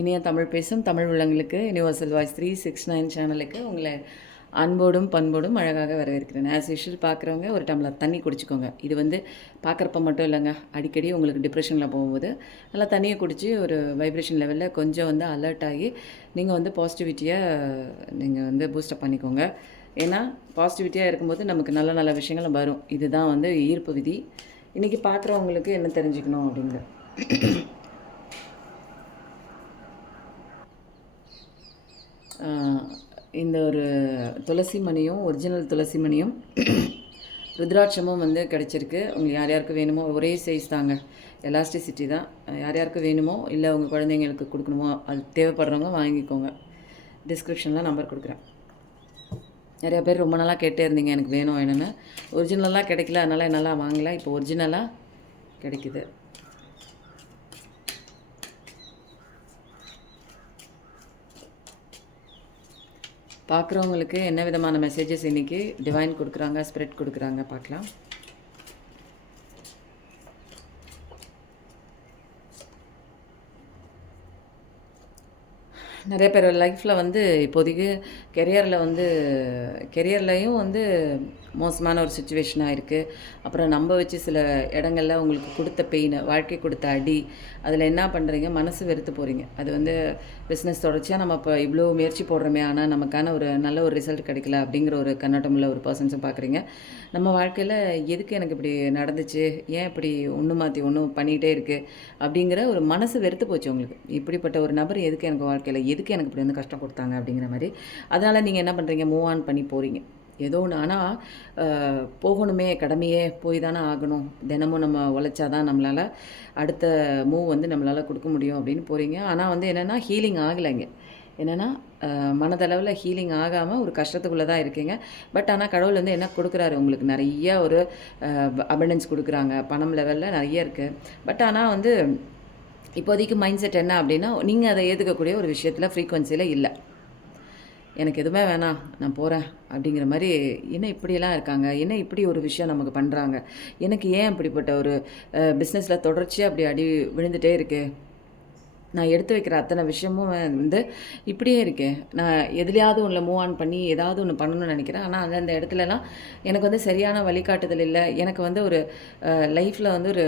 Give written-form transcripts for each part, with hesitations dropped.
இனிய தமிழ் பேசும் தமிழ் உள்ளங்களுக்கு யுனிவர்சல் வாய்ஸ் 369 சேனலுக்கு உங்களை அன்போடும் பண்போடும் அழகாக வரவேற்கிறேன். ஆஸ் யூஷுவல் பார்க்குறவங்க ஒரு டம்ளர் தண்ணி குடிச்சிக்கோங்க. இது பார்க்குறப்ப மட்டும் இல்லைங்க, அடிக்கடி உங்களுக்கு டிப்ரெஷனில் போகும்போது நல்லா தண்ணியை குடித்து ஒரு வைப்ரேஷன் லெவலில் கொஞ்சம் அலர்ட் ஆகி நீங்கள் பாசிட்டிவிட்டியை நீங்கள் பூஸ்டப் பண்ணிக்கோங்க. ஏன்னா பாசிட்டிவிட்டியாக இருக்கும்போது நமக்கு நல்ல நல்ல விஷயங்கள் வரும். இதுதான் ஈர்ப்பு விதி. இன்றைக்கி பார்க்குறவங்களுக்கு என்ன தெரிஞ்சுக்கணும் அப்படிங்கிற இந்த ஒரு துளசி மணியும் ஒரிஜினல் துளசி மணியும் ருத்ராட்சமும் கிடச்சிருக்கு. உங்களுக்கு யார் யாருக்கு வேணுமோ ஒரே சைஸ் தாங்க, எலாஸ்டிசிட்டி தான். யார் யாருக்கு வேணுமோ இல்லை உங்கள் குழந்தைங்களுக்கு கொடுக்கணுமோ அது தேவைப்படுறவங்க வாங்கிக்கோங்க. டிஸ்கிரிப்ஷனில் நம்பர் கொடுக்குறேன். நிறையா பேர் ரொம்ப நாளாக கேட்டே இருந்தீங்க எனக்கு வேணும் வேணும்னு. ஒரிஜினலாக கிடைக்கல, அதனால் என்னால் வாங்கலை. இப்போ ஒரிஜினலாக கிடைக்குது. பார்க்குறவங்களுக்கு என்ன விதமான மெசேஜஸ் இன்றைக்கி டிவைன் கொடுக்குறாங்க, ஸ்ப்ரெட் கொடுக்குறாங்க பார்க்கலாம். நிறைய பேர் லைஃப்பில் இப்போதைக்கு கெரியர்லையும் மோசமான ஒரு சுச்சுவேஷனாக இருக்குது. அப்புறம் நம்ப வச்சு சில இடங்களில் உங்களுக்கு கொடுத்த பெயின், வாழ்க்கை கொடுத்த அடி, அதில் என்ன பண்ணுறீங்க, மனசு வெறுத்து போகிறீங்க. அது பிஸ்னஸ் தொடர்ச்சியாக நம்ம இப்போ இவ்வளோ முயற்சி போடுறோமே, ஆனால் நமக்கான ஒரு நல்ல ஒரு ரிசல்ட் கிடைக்கல அப்படிங்கிற ஒரு கண்ணோட்டம் உள்ள ஒரு பர்சன்ஸும் பார்க்குறீங்க. நம்ம வாழ்க்கையில் எதுக்கு எனக்கு இப்படி நடந்துச்சு, ஏன் இப்படி ஒன்று மாற்றி ஒன்றும் பண்ணிகிட்டே இருக்குது அப்படிங்கிற ஒரு மனசு வெறுத்து போச்சு உங்களுக்கு. இப்படிப்பட்ட ஒரு நபர் எதுக்கு எனக்கு வாழ்க்கையில், எதுக்கு எனக்கு இப்படி கஷ்டம் கொடுத்தாங்க அப்படிங்கிற மாதிரி. அதனால் நீங்கள் என்ன பண்ணுறீங்க, மூவ் ஆன் பண்ணி போகிறீங்க. ஏதோ ஒன்று. ஆனால் போகணுமே, கடமையே போய் தானே ஆகணும். தினமும் நம்ம உழைச்சா தான் நம்மளால் அடுத்த மூவ் நம்மளால் கொடுக்க முடியும் அப்படின்னு போகிறீங்க. ஆனால் என்னென்னா ஹீலிங் ஆகலைங்க. என்னென்னா மனதளவில் ஹீலிங் ஆகாமல் ஒரு கஷ்டத்துக்குள்ளே தான் இருக்கீங்க. பட் ஆனால் கடவுள் என்ன கொடுக்குறாரு உங்களுக்கு, நிறைய ஒரு அபண்டன்ஸ் கொடுக்குறாங்க. பணம் லெவலில் நிறைய இருக்குது. பட் ஆனால் இப்போதைக்கு மைண்ட் செட் என்ன அப்படின்னா, நீங்கள் அதை ஏற்றுக்கக்கூடிய ஒரு விஷயத்தில் ஃப்ரீக்குவன்சியில் இல்லை. எனக்கு எதுவுமே வேணாம், நான் போகிறேன் அப்படிங்கிற மாதிரி. என்ன இப்படியெல்லாம் இருக்காங்க, என்ன இப்படி ஒரு விஷயம் நமக்கு பண்ணுறாங்க, எனக்கு ஏன் இப்படிப்பட்ட ஒரு பிஸ்னஸில் தொடர்ச்சியாக அப்படி அடி விழுந்துகிட்டே இருக்குது, நான் எடுத்து வைக்கிற அத்தனை விஷயமும் இப்படியே இருக்கேன், நான் எதுலையாவது ஒன்றில் மூவ் ஆன் பண்ணி ஏதாவது ஒன்று பண்ணணும்னு நினைக்கிறேன். ஆனால் அந்த இடத்துலலாம் எனக்கு சரியான வழிகாட்டுதல் இல்லை. எனக்கு ஒரு லைஃப்பில் ஒரு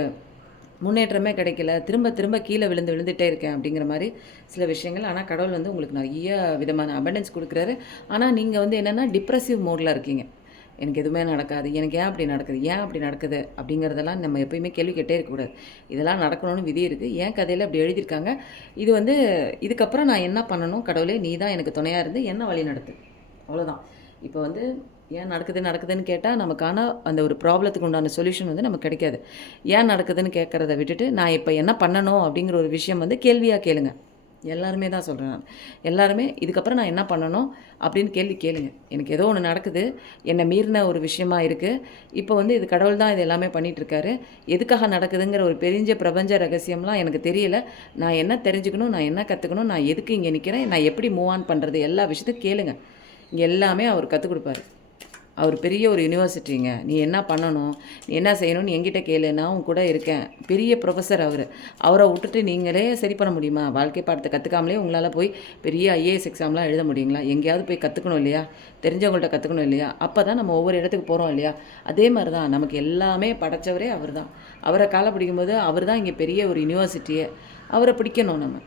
முன்னேற்றமே கிடைக்கல, திரும்ப திரும்ப கீழே விழுந்துகிட்டே இருக்கேன் அப்படிங்கிற மாதிரி சில விஷயங்கள். ஆனால் கடவுள் உங்களுக்கு நிறைய விதமான அபண்டன்ஸ் கொடுக்குறாரு. ஆனால் நீங்கள் என்னென்னா டிப்ரெசிவ் மோடில் இருக்கீங்க. எனக்கு எதுவுமே நடக்காது, எனக்கு ஏன் அப்படி நடக்குது அப்படிங்கிறதெல்லாம் நம்ம எப்பயுமே கேள்வி கேட்டே இருக்கக்கூடாது. இதெல்லாம் நடக்கணும்னு விதி இருக்குது. ஏன் கதையில் அப்படி எழுதியிருக்காங்க, இது இதுக்கப்புறம் நான் என்ன பண்ணணும், கடவுளே நீ தான் எனக்கு துணையாக இருந்து என்ன வழி நடத்து, அவ்வளோதான். இப்போ ஏன் நடக்குதுன்னு கேட்டால் நமக்கான அந்த ஒரு ப்ராப்ளத்துக்கு உண்டான சொல்யூஷன் நமக்கு கிடைக்காது. ஏன் நடக்குதுன்னு கேட்குறத விட்டுட்டு நான் இப்போ என்ன பண்ணணும் அப்படிங்கிற ஒரு விஷயம் கேள்வியாக கேளுங்க. எல்லாருமே தான் சொல்கிறேன் நான். எல்லாருமே இதுக்கப்புறம் நான் என்ன பண்ணணும் அப்படின்னு கேள்வி கேளுங்க. எனக்கு ஏதோ ஒன்று நடக்குது, என்னை மீறின ஒரு விஷயமா இருக்குது. இப்போ இது கடவுள் தான் இது எல்லாமே பண்ணிகிட்ருக்காரு. எதுக்காக நடக்குதுங்கிற ஒரு பெரிய பிரபஞ்ச ரகசியம்லாம் எனக்கு தெரியல. நான் என்ன தெரிஞ்சுக்கணும், நான் என்ன கற்றுக்கணும், நான் எதுக்கு இங்கே நிற்கிறேன், நான் எப்படி மூவ் ஆன் பண்ணுறது, எல்லா விஷயத்தையும் கேளுங்க. இங்கே எல்லாமே அவர் கற்றுக் கொடுப்பாரு. அவர் பெரிய ஒரு யூனிவர்சிட்டிங்க. நீ என்ன பண்ணணும், நீ என்ன செய்யணும்னு என்கிட்ட கேளு, நான் உன் கூட இருக்கேன். பெரிய ப்ரொஃபஸர் அவரை விட்டுட்டு நீங்களே சரி பண்ண முடியுமா? வாழ்க்கை பாடத்தை கற்றுக்காமலே உங்களால் போய் பெரிய ஐஏஎஸ் எக்ஸாம்லாம் எழுத முடியுங்களா? எங்கேயாவது போய் கற்றுக்கணும் இல்லையா? தெரிஞ்சவங்கள்ட்ட கற்றுக்கணும் இல்லையா? அப்போ தான் நம்ம ஒவ்வொரு இடத்துக்கு போகிறோம் இல்லையா? அதே மாதிரி தான் நமக்கு எல்லாமே படைத்தவரே அவர் தான். அவரை காலை பிடிக்கும்போது அவர் தான் இங்கே பெரிய ஒரு யூனிவர்சிட்டியே. அவரை பிடிக்கணும் நம்ம.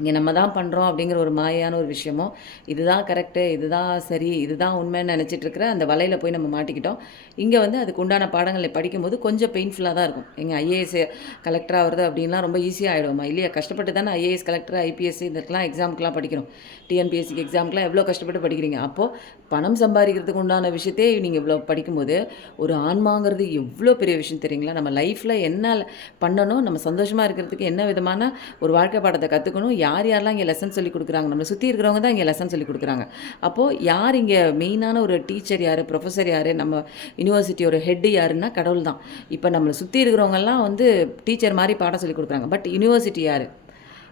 இங்கே நம்ம தான் பண்ணுறோம் அப்படிங்கிற ஒரு மாயான ஒரு விஷயமோ, இதுதான் கரெக்டு, இதுதான் சரி, இதுதான் உண்மைன்னு நினச்சிட்ருக்கிற அந்த வலையில் போய் நம்ம மாட்டிக்கிட்டோம். இங்கே அதுக்கு உண்டான பாடங்களை படிக்கும்போது கொஞ்சம் பெயின்ஃபுல்லாக தான் இருக்கும். எங்கள் ஐஏஎஸ் கலெக்டர் ஆகிறது அப்படின்லாம் ரொம்ப ஈஸியாக ஆகிடுவோமா இல்லையா? கஷ்டப்பட்டு தானே ஐஏஎஸ் கலெக்டர், ஐபிஎஸ் இதுக்கெலாம் எக்ஸாமுக்கெலாம் படிக்கிறோம். டிஎன்பிஎஸ்சிக்கு எக்ஸாமுக்கெலாம் எவ்வளோ கஷ்டப்பட்டு படிக்கிறீங்க. அப்போது பணம் சம்பாதிக்கிறதுக்கு உண்டான விஷயத்தையே நீங்கள் இவ்வளோ படிக்கும்போது ஒரு ஆன்மாங்கிறது எவ்வளோ பெரிய விஷயம் தெரியுங்களா? நம்ம லைஃப்பில் என்ன பண்ணணும், நம்ம சந்தோஷமாக இருக்கிறதுக்கு என்ன விதமான ஒரு வாழ்க்கை பாடத்தை கற்றுக்கணும், யாரெல்லாம் இங்கே லெசன் சொல்லி கொடுக்குறாங்க, நம்மளை சுற்றி இருக்கிறவங்க தான் இங்கே லெசன் சொல்லி கொடுக்குறாங்க. அப்போது யார் இங்கே மெயினான ஒரு டீச்சர் யார், ப்ரொஃபஸர் யார், நம்ம யூனிவர்சிட்டியோட ஹெட்டு யாருன்னா கடவுள் தான். இப்போ நம்மளை சுற்றி இருக்கிறவங்கெல்லாம் டீச்சர் மாதிரி பாடம் சொல்லி கொடுக்குறாங்க. பட் யூனிவர்சிட்டி யார்,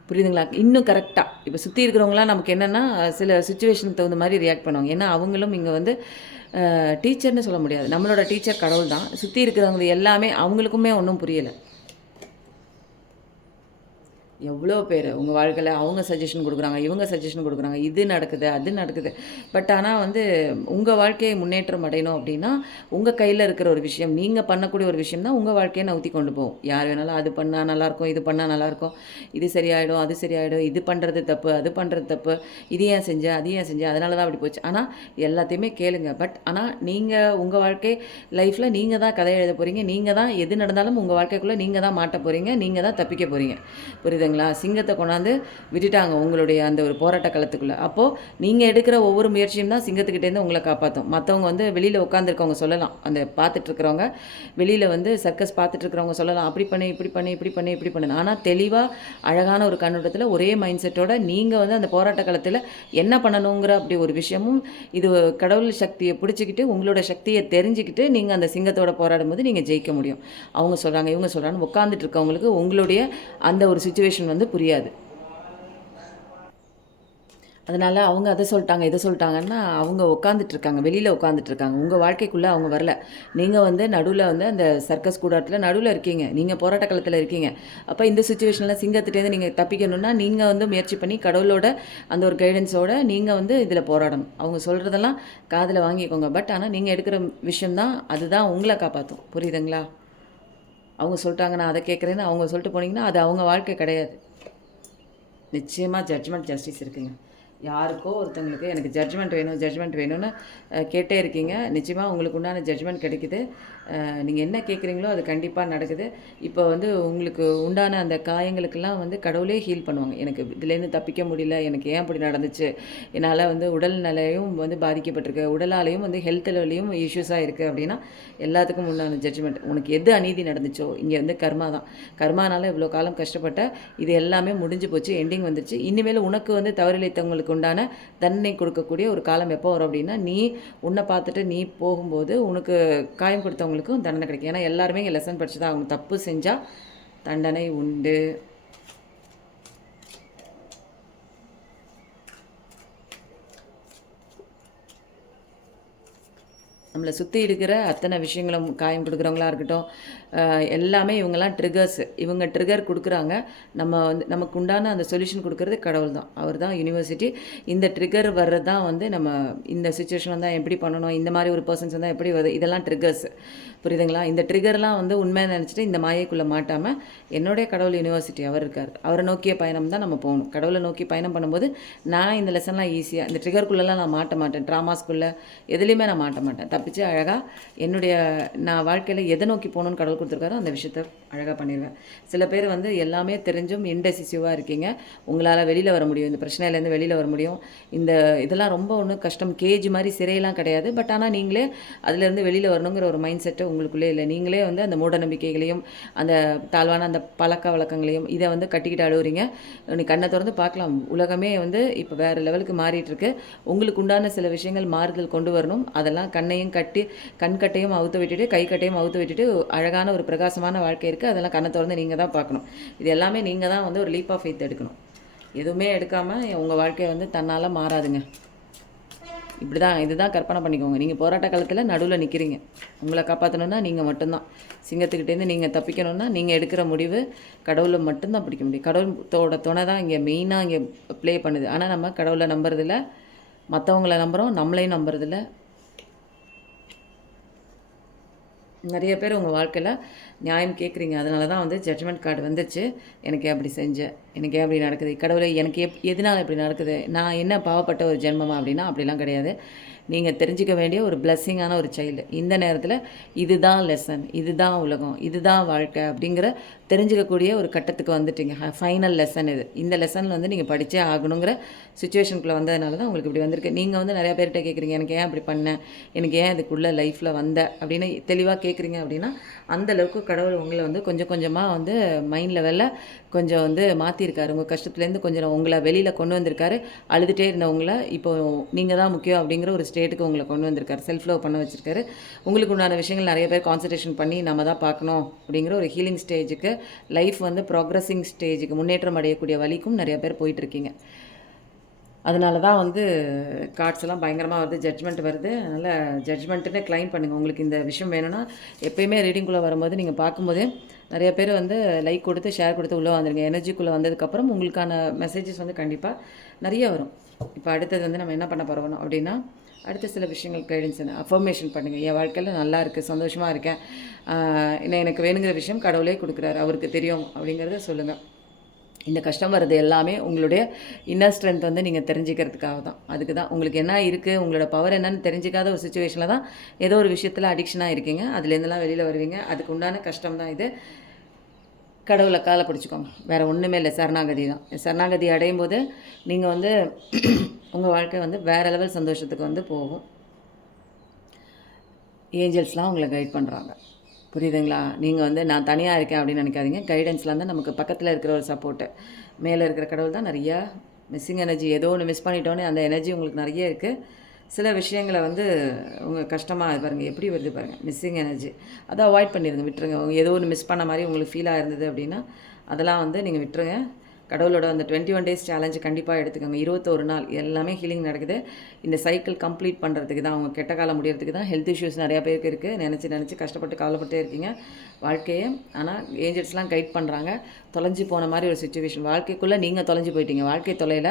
புரியுதுங்களா? இன்னும் கரெக்டாக இப்போ சுற்றி இருக்கிறவங்களாம் நமக்கு என்னென்னா சில சுச்சுவேஷனுக்கு தகுந்த மாதிரி ரியாக்ட் பண்ணுவாங்க. ஏன்னா அவங்களும் இங்கே டீச்சர்னு சொல்ல முடியாது. நம்மளோட டீச்சர் கடவுள் தான். சுற்றி இருக்கிறவங்க எல்லாமே அவங்களுக்குமே ஒன்றும் புரியலை. எவ்வளோ பேர் உங்கள் வாழ்க்கையில் அவங்க சஜஷன் கொடுக்குறாங்க, இவங்க சஜஷன் கொடுக்குறாங்க, இது நடக்குது அது நடக்குது. பட் ஆனால் வந்து உங்கள் வாழ்க்கையை முன்னேற்றம் அடையணும் அப்படின்னா உங்கள் கையில் இருக்கிற ஒரு விஷயம், நீங்கள் பண்ணக்கூடிய ஒரு விஷயம் தான் உங்கள் வாழ்க்கையை நவுத்தி கொண்டு போகும். யார் வேணாலும் அது பண்ணால் நல்லாயிருக்கும், இது பண்ணால் நல்லாயிருக்கும், இது சரியாயிடும் அது சரியாயிடும், இது பண்ணுறது தப்பு அது பண்ணுறது தப்பு, இது ஏன் செஞ்ச அது ஏன் செஞ்ச அதனால தான் அப்படி போச்சு. ஆனால் எல்லாத்தையுமே கேளுங்க. பட் ஆனால் நீங்கள் உங்கள் வாழ்க்கை லைஃப்பில் நீங்கள் தான் கதை எழுத போகிறீங்க. நீங்கள் தான் எது நடந்தாலும் உங்கள் வாழ்க்கைக்குள்ளே நீங்கள் தான் மாட்ட போகிறீங்க, நீங்கள் தான் தப்பிக்க போகிறீங்க. புரியுதுங்களா? சிங்கத்தை கொண்டாந்து விட்டுட்டாங்க உங்களுடைய அந்த ஒரு போராட்ட காலத்துக்குள்ளே. அப்போது நீங்கள் எடுக்கிற ஒவ்வொரு முயற்சியும் தான் சிங்கத்துக்கிட்டேருந்து உங்களை காப்பாற்றும். மற்றவங்க வந்து வெளியில் உட்காந்துருக்கவங்க சொல்லலாம், அந்த பார்த்துட்ருக்கிறவங்க வெளியில் வந்து சர்க்கஸ் பார்த்துட்ருக்கிறவங்க சொல்லலாம், அப்படி பண்ணி இப்படி பண்ணி இப்படி பண்ணி இப்படி பண்ணு. ஆனால் தெளிவாக அழகான ஒரு கண்ணோட்டத்தில் ஒரே மைண்ட் செட்டோட நீங்கள் வந்து அந்த போராட்ட காலத்தில் என்ன பண்ணணுங்கிற அப்படி ஒரு விஷயமும் இது கடவுள் சக்தியை பிடிச்சிக்கிட்டு உங்களோட சக்தியை தெரிஞ்சுக்கிட்டு நீங்கள் அந்த சிங்கத்தோட போராடும் போது நீங்கள் ஜெயிக்க முடியும். அவங்க சொல்கிறாங்க இவங்க சொல்கிறாங்க உட்காந்துட்டு இருக்கவங்களுக்கு உங்களுடைய அந்த ஒரு சுச்சுவேஷன் வந்து புரியாது. அதனால் அவங்க அதை சொல்லிட்டாங்க இதை சொல்லிட்டாங்கன்னா அவங்க உட்காந்துட்ருக்காங்க, வெளியில் உட்காந்துட்ருக்காங்க. உங்கள் வாழ்க்கைக்குள்ளே அவங்க வரல. நீங்கள் வந்து நடுவில் வந்து அந்த சர்க்கஸ் கூடாரத்தில் நடுவில் இருக்கீங்க, நீங்கள் போராட்ட காலத்தில் இருக்கீங்க. அப்போ இந்த சுச்சுவேஷனில் சிங்கத்திட்டேருந்து நீங்கள் தப்பிக்கணும்னா நீங்கள் வந்து முயற்சி பண்ணி கடவுளோட அந்த ஒரு கைடன்ஸோடு நீங்கள் வந்து இதில் போராடணும். அவங்க சொல்கிறதெல்லாம் காதில் வாங்கிக்கோங்க. பட் ஆனால் நீங்கள் எடுக்கிற விஷயம்தான் அதுதான் உங்களை காப்பாற்றும். புரியுதுங்களா? அவங்க சொல்லிட்டாங்க நான் அதை கேட்குறேன்னு அவங்க சொல்லிட்டு போனீங்கன்னா அது அவங்க வாழ்க்கை கிடையாது. நிச்சயமாக ஜட்ஜ்மெண்ட் ஜஸ்டிஸ் இருக்குங்க. யாருக்கோ ஒருத்தங்களுக்கு எனக்கு ஜட்ஜ்மெண்ட் வேணும்னு கேட்டே இருக்கீங்க. நிச்சயமாக உங்களுக்கு உண்டான ஜட்ஜ்மெண்ட் கிடைக்குது. நீங்கள் என்ன கேட்குறீங்களோ அது கண்டிப்பாக நடக்குது. இப்போ வந்து உங்களுக்கு உண்டான அந்த காயங்களுக்கெல்லாம் வந்து கடவுளே ஹீல் பண்ணுவாங்க. எனக்கு இதுலேருந்து தப்பிக்க முடியல, எனக்கு ஏன் இப்படி நடந்துச்சு, என்னால் வந்து உடல் நிலையும் வந்து பாதிக்கப்பட்டிருக்கு, உடலாலையும் வந்து ஹெல்த்லையும் இஷ்யூஸாக இருக்குது அப்படின்னா எல்லாத்துக்கும் உண்டான ஜட்ஜ்மெண்ட். உனக்கு எது அநீதி நடந்துச்சோ இங்கே வந்து கர்மா தான். கர்மானால இவ்வளோ காலம் கஷ்டப்பட்ட இது எல்லாமே முடிஞ்சு போச்சு, எண்டிங் வந்துச்சு. இனிமேல் உனக்கு வந்து தவறிழைத்தவங்களுக்கு உண்டான தண்டனை கொடுக்கக்கூடிய ஒரு காலம் எப்போ வரும் அப்படின்னா நீ உன்னை பார்த்துட்டு நீ போகும்போது உனக்கு காயம் கொடுத்தவங்களுக்கும் தண்டனை கிடைக்கும். ஏன்னா எல்லாருமே இங்கே லெசன் படிச்சு தான் அவங்க தப்பு செஞ்சால் தண்டனை உண்டு. நம்மளை சுற்றி இருக்கிற அத்தனை விஷயங்களும் காயம் கொடுக்குறவங்களா இருக்கட்டும், எல்லாமே இவங்கெல்லாம் ட்ரிகர்ஸ். இவங்க ட்ரிகர் கொடுக்குறாங்க. நம்ம வந்து நமக்கு உண்டான அந்த சொல்யூஷன் கொடுக்குறது கடவுள் தான். அவர் தான் யூனிவர்சிட்டி. இந்த ட்ரிகர் வர்றது தான் வந்து நம்ம இந்த சுச்சுவேஷன் வந்தால் எப்படி பண்ணணும், இந்த மாதிரி ஒரு பர்சன்ஸ் வந்தால் எப்படி வருது, இதெல்லாம் ட்ரிகர்ஸ். புரியுதுங்களா? இந்த ட்ரிகர்லாம் வந்து உண்மையை நினச்சிட்டு இந்த மாயைக்குள்ளே மாட்டாமல் என்னுடைய கடவுள் யூனிவர்சிட்டி அவர் இருக்கார். அவரை நோக்கிய பயணம் தான் நம்ம போகணும். கடவுளை நோக்கி பயணம் பண்ணும்போது நான் இந்த லெசன்லாம் ஈஸியாக இந்த ட்ரிகருக்குள்ளெல்லாம் நான் மாட்ட மாட்டேன். ட்ராமாஸ்குள்ளே எதுலேயுமே நான் மாட்ட மாட்டேன். தப்பிச்சு அழகாக என்னுடைய நான் வாழ்க்கையில் எதை நோக்கி போகணுன்னு கடவுள் கொடுத்துருக்காரோ அந்த விஷயத்த அழகாக பண்ணிடுவேன். சில பேர் வந்து எல்லாமே தெரிஞ்சும் இன்டெசிசிவாக இருக்கீங்க. உங்களால் வெளியில் வர முடியும், இந்த பிரச்சனையிலேருந்து வெளியில் வர முடியும். இந்த இதெல்லாம் ரொம்ப ஒன்றும் கஷ்டம், கேஜ் மாதிரி சிறையெல்லாம் கிடையாது. பட் ஆனால் நீங்களே அதிலேருந்து வெளியில் வரணுங்கிற ஒரு மைண்ட் செட்டு உங்களுக்குள்ளே இல்லை. நீங்களே வந்து அந்த மூட நம்பிக்கைகளையும் அந்த தாழ்வான அந்த பழக்க வழக்கங்களையும் இதை வந்து கட்டிக்கிட்டு அழுவுறீங்க. நீ கண்ணை திறந்து பார்க்கலாம், உலகமே வந்து இப்போ வேறு லெவலுக்கு மாறிட்டுருக்கு. உங்களுக்கு உண்டான சில விஷயங்கள் மாறுதல் கொண்டு வரணும். அதெல்லாம் கண்ணையும் கட்டி கண்கட்டையும் அவுத்து விட்டுட்டு கை கட்டையும் அவுத்து விட்டுட்டு அழகான ஒரு பிரகாசமான வாழ்க்கை இருக்குது. அதெல்லாம் கண்ணை திறந்து நீங்கள் தான் பார்க்கணும். இது எல்லாமே நீங்கள் தான் வந்து ஒரு லீப் ஆஃப் ஃபெய்த் எடுக்கணும். எதுவுமே எடுக்காமல் உங்கள் வாழ்க்கை வந்து தன்னால் மாறாதுங்க. இப்படி தான் இதுதான் கற்பனை பண்ணிக்கோங்க. நீங்கள் போராட்ட காலத்தில் நடுவில் நிற்கிறீங்க. உங்களை காப்பாற்றணுன்னா நீங்கள் மட்டும்தான். சிங்கத்துக்கிட்டேருந்து நீங்கள் தப்பிக்கணுன்னா நீங்கள் எடுக்கிற முடிவு கடவுளை மட்டும்தான் பிடிக்க முடியும். கடவுளோட துணை தான் இங்கே மெயினாக இங்கே ப்ளே பண்ணுது. ஆனால் நம்ம கடவுளை நம்புறதில்ல, மற்றவங்கள நம்புகிறோம், நம்மளையும் நம்புறதில்ல. நிறைய பேர் உங்கள் வாழ்க்கையில் நியாயம் கேட்குறீங்க. அதனால தான் வந்து ஜட்ஜ்மெண்ட் கார்டு வந்துச்சு. எனக்கு அப்படி செஞ்சேன், எனக்கு அப்படி நடக்குது, கடவுளை எனக்கு எதனால் இப்படி நடக்குது, நான் என்ன பாவப்பட்ட ஒரு ஜென்மமா அப்படின்னா அப்படிலாம் கிடையாது. நீங்கள் தெரிஞ்சிக்க வேண்டிய ஒரு பிளெஸ்ஸிங்கான ஒரு சைல்டு. இந்த நேரத்தில் இதுதான் லெசன், இதுதான் உலகம், இதுதான் வாழ்க்கை அப்படிங்கிற தெரிஞ்சிக்கக்கூடிய ஒரு கட்டத்துக்கு வந்துட்டீங்க. ஃபைனல் லெசன் இது. இந்த லெசனில் வந்து நீங்கள் படித்தே ஆகணுங்கிற சுச்சுவேஷனுக்குள்ளே வந்ததுனால தான் உங்களுக்கு இப்படி வந்திருக்கு. நீங்கள் வந்து நிறையா பேர்கிட்ட கேட்குறீங்க, எனக்கு ஏன் அப்படி பண்ணேன், எனக்கு ஏன் இதுக்குள்ளே லைஃப்பில் வந்த அப்படின்னு தெளிவாக கேட்குறீங்க. அப்படின்னா அந்தளவுக்கு கடவுள் உங்களை வந்து கொஞ்சம் கொஞ்சமாக வந்து மைண்ட் லெவலில் கொஞ்சம் வந்து மாற்றிருக்காரு. உங்கள் கஷ்டத்துலேருந்து கொஞ்சம் உங்களை வெளியில் கொண்டு வந்திருக்காரு. அழுதுகிட்டே இருந்தவங்களை இப்போது நீங்கள் தான் முக்கியம் அப்படிங்கிற ஒரு ஸ்டேட்டுக்கு உங்களை கொண்டு வந்திருக்காரு. செல்ஃப் லவ் பண்ண வச்சுருக்காரு. உங்களுக்கு உண்டான விஷயங்கள் நிறைய பேர் கான்சன்ட்ரேஷன் பண்ணி நம்ம தான் பார்க்கணும் அப்படிங்கிற ஒரு ஹீலிங் ஸ்டேஜுக்கு, லைஃப் வந்து ப்ராக்ரஸிங் ஸ்டேஜுக்கு, முன்னேற்றம் அடையக்கூடிய வழிக்கும் நிறைய பேர் போயிட்டுருக்கீங்க. அதனால தான் வந்து கார்ட்ஸ் எல்லாம் பயங்கரமாக வருது, ஜட்ஜ்மெண்ட் வருது. அதனால் ஜட்ஜ்மெண்ட்டுன்னு க்ளைம் பண்ணுங்கள். உங்களுக்கு இந்த விஷயம் வேணும்னா எப்போயுமே ரீடிங்குள்ளே வரும்போது நீங்கள் பார்க்கும்போதே நிறைய பேர் வந்து லைக் கொடுத்து ஷேர் கொடுத்து உள்ளே வந்துருங்க. எனர்ஜிக்குள்ளே வந்ததுக்கப்புறம் உங்களுக்கான மெசேஜஸ் வந்து கண்டிப்பாக நிறைய வரும். இப்போ அடுத்தது வந்து நம்ம என்ன பண்ண போகிறோம் அப்படின்னா, அடுத்த சில விஷயங்கள் கைடன்ஸ் அஃபர்மேஷன் பண்ணுங்கள். என் வாழ்க்கையில் நல்லா இருக்குது, சந்தோஷமாக இருக்கேன், இன்னும் எனக்கு வேணுங்கிற விஷயம் கடவுளே கொடுக்குறாரு, அவருக்கு தெரியும் அப்படிங்கிறத சொல்லுங்கள். இந்த கஷ்டம் வர்றது எல்லாமே உங்களுடைய இன்னர் ஸ்ட்ரென்த் வந்து நீங்கள் தெரிஞ்சுக்கிறதுக்காக தான். அதுக்கு தான் உங்களுக்கு என்ன இருக்குது, உங்களோட பவர் என்னன்னு தெரிஞ்சிக்காத ஒரு சுச்சுவேஷனில் தான் ஏதோ ஒரு விஷயத்தில் அடிக்ஷனாக இருக்கீங்க. அதுலேருந்துலாம் வெளியில் வருவீங்க. அதுக்கு உண்டான கஷ்டம் தான் இது. கடவுளை காலை பிடிச்சிக்கோங்க. வேறு ஒன்றுமே இல்லை, சரணாகதி தான். சரணாகதி அடையும் போது நீங்கள் வந்து உங்கள் வாழ்க்கை வந்து வேறு லெவல் சந்தோஷத்துக்கு வந்து போகும். ஏஞ்சல்ஸ்லாம் உங்களை கைட் பண்ணுறாங்க, புரியுதுங்களா? நீங்கள் வந்து நான் தனியாக இருக்கேன் அப்படின்னு நினைக்காதீங்க. கைடன்ஸ்லாம் தான் நமக்கு பக்கத்தில் இருக்கிற ஒரு சப்போர்ட்டு. மேலே இருக்கிற கடவுள் தான். நிறையா மிஸ்ஸிங் எனர்ஜி, ஏதோ ஒன்று மிஸ் பண்ணிட்டோன்னு அந்த எனர்ஜி உங்களுக்கு நிறைய இருக்குது. சில விஷயங்களை வந்து உங்கள் கஷ்டமாக பாருங்கள் எப்படி வருது பாருங்கள், மிஸ்ஸிங் எனர்ஜி. அதை அவாய்ட் பண்ணிடுங்க, விட்டுருங்க. ஏதோ ஒன்று மிஸ் பண்ண மாதிரி உங்களுக்கு ஃபீலாக இருந்தது அப்படின்னா அதெல்லாம் வந்து நீங்கள் விட்டுருங்க. கடவுளோட அந்த 21 டேஸ் சேலஞ்சு கண்டிப்பாக எடுத்துக்கோங்க. 21 நாள் எல்லாமே ஹீலிங் நடக்குது. இந்த சைக்கிள் கம்ப்ளீட் பண்ணுறதுக்கு தான், அவங்க கெட்ட காலம் முடியறதுக்கு தான். ஹெல்த் இஷ்யூஸ் நிறையா பேருக்கு இருக்குது. நினச்சி கஷ்டப்பட்டு கவலைப்பட்டே இருக்கீங்க வாழ்க்கையை. ஆனால் ஏஞ்சல்ஸ்லாம் கைட் பண்ணுறாங்க. தொலைஞ்சி போன மாதிரி ஒரு சுச்சுவேஷன், வாழ்க்கைக்குள்ளே நீங்கள் தொலைஞ்சி போயிட்டீங்க. வாழ்க்கை தொலையில்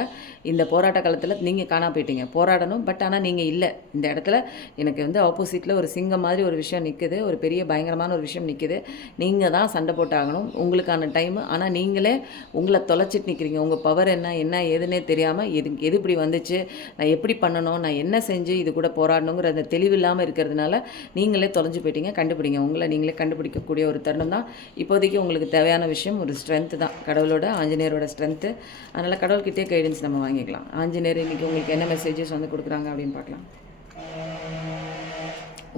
இந்த போராட்ட காலத்தில் நீங்கள் காணா போயிட்டீங்க. போராடணும், பட் ஆனால் நீங்கள் இல்லை. இந்த இடத்துல எனக்கு வந்து ஆப்போசிட்டில் ஒரு சிங்கம் மாதிரி ஒரு விஷயம் நிற்குது, ஒரு பெரிய பயங்கரமான ஒரு விஷயம் நிற்குது. நீங்கள் தான் சண்டை போட்டாகணும், உங்களுக்கான டைமு. ஆனால் நீங்களே உங்களை தொலைச்சிட்டு நிற்கிறீங்க. உங்கள் பவர் என்ன ஏதுன்னே தெரியாமல், எது இப்படி வந்துச்சு, நான் எப்படி பண்ணணும், நான் என்ன செஞ்சு இது கூட போராடணுங்கிற அந்த தெளிவு இல்லாமல் இருக்கிறதுனால நீங்களே தொலைஞ்சு போயிட்டீங்க. கண்டுபிடிங்க, உங்களை நீங்களே கண்டுபிடிக்கக்கூடிய ஒரு தருணம் தான் இப்போதைக்கு. உங்களுக்கு தேவையான விஷயம் ஒரு ஸ்ட்ரென்த்து தான், கடவுளோட ஆஞ்சநேயரோட ஸ்ட்ரென்த்து. அதனால் கடவுள்கிட்டே கைடன்ஸ் நம்ம வாங்கிக்கலாம். ஆஞ்சநேயர் இன்றைக்கி உங்களுக்கு என்ன மெசேஜஸ் வந்து கொடுக்குறாங்க அப்படின்னு பார்க்கலாம்.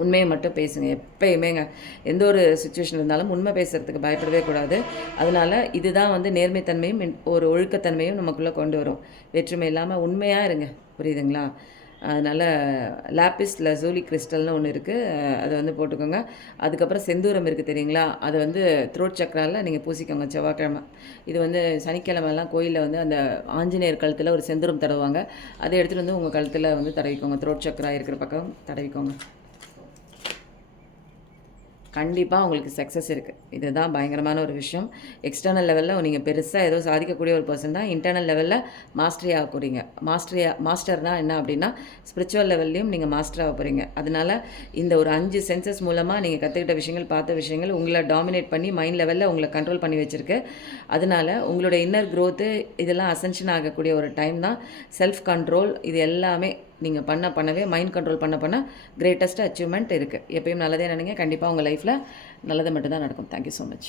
உண்மையை மட்டும் பேசுங்க எப்பயுமேங்க. எந்த ஒரு சுச்சுவேஷன் இருந்தாலும் உண்மை பேசுகிறதுக்கு பயப்படவே கூடாது. அதனால் இதுதான் வந்து நேர்மைத்தன்மையும் ஒரு ஒழுக்கத்தன்மையும் நமக்குள்ளே கொண்டு வரும். வேற்றுமை இல்லாமல் உண்மையாக இருங்க, புரியுதுங்களா? அதனால் லாப்பிஸ் லசூலி கிறிஸ்டல்னு ஒன்று இருக்குது, அதை வந்து போட்டுக்கோங்க. அதுக்கப்புறம் செந்தூரம் இருக்குது தெரியுங்களா, அதை வந்து த்ரோட் சக்கராவில் நீங்கள் பூசிக்கோங்க செவ்வாய்க்கிழமை. இது வந்து சனிக்கிழமெல்லாம் கோயிலில் வந்து அந்த ஆஞ்சநேயர் கழுத்தில் ஒரு செந்தூரம் தடவுவாங்க. அதை எடுத்துகிட்டு வந்து உங்கள் கழுத்தில் வந்து தடவிக்கோங்க. த்ரோட் சக்கரா இருக்கிற பக்கம் தடவிக்கோங்க. கண்டிப்பாக உங்களுக்கு சக்ஸஸ் இருக்குது. இதுதான் பயங்கரமான ஒரு விஷயம். எக்ஸ்டர்னல் லெவலில் நீங்கள் பெருசாக ஏதோ சாதிக்கக்கூடிய ஒரு பர்சன் தான். இன்டர்னல் லெவலில் மாஸ்டரி ஆக போகிறீங்க. மாஸ்டர்னால் என்ன அப்படின்னா, ஸ்பிரிச்சுவல் லெவல்லையும் நீங்கள் மாஸ்டர் ஆக போகிறீங்க. அதனால் இந்த ஒரு 5 சென்சஸ் மூலமாக நீங்கள் கற்றுக்கிட்ட விஷயங்கள், பார்த்த விஷயங்கள் உங்களை டாமினேட் பண்ணி மைண்ட் லெவலில் உங்களை கண்ட்ரோல் பண்ணி வச்சுருக்கு. அதனால் உங்களோட இன்னர் க்ரோத்து இதெல்லாம் அசென்ஷன் ஆகக்கூடிய ஒரு டைம் தான். செல்ஃப் கண்ட்ரோல் இது எல்லாமே நீங்கள் பண்ணவே மைண்ட் கண்ட்ரோல் பண்ண கிரேட்டஸ்ட் அச்சீவ்மெண்ட் இருக்குது. எப்பயும் நல்லதே நினைங்க. கண்டிப்பாக உங்கள் லைஃப்பில் நல்லது மட்டும்தான் நடக்கும். Thank you so much.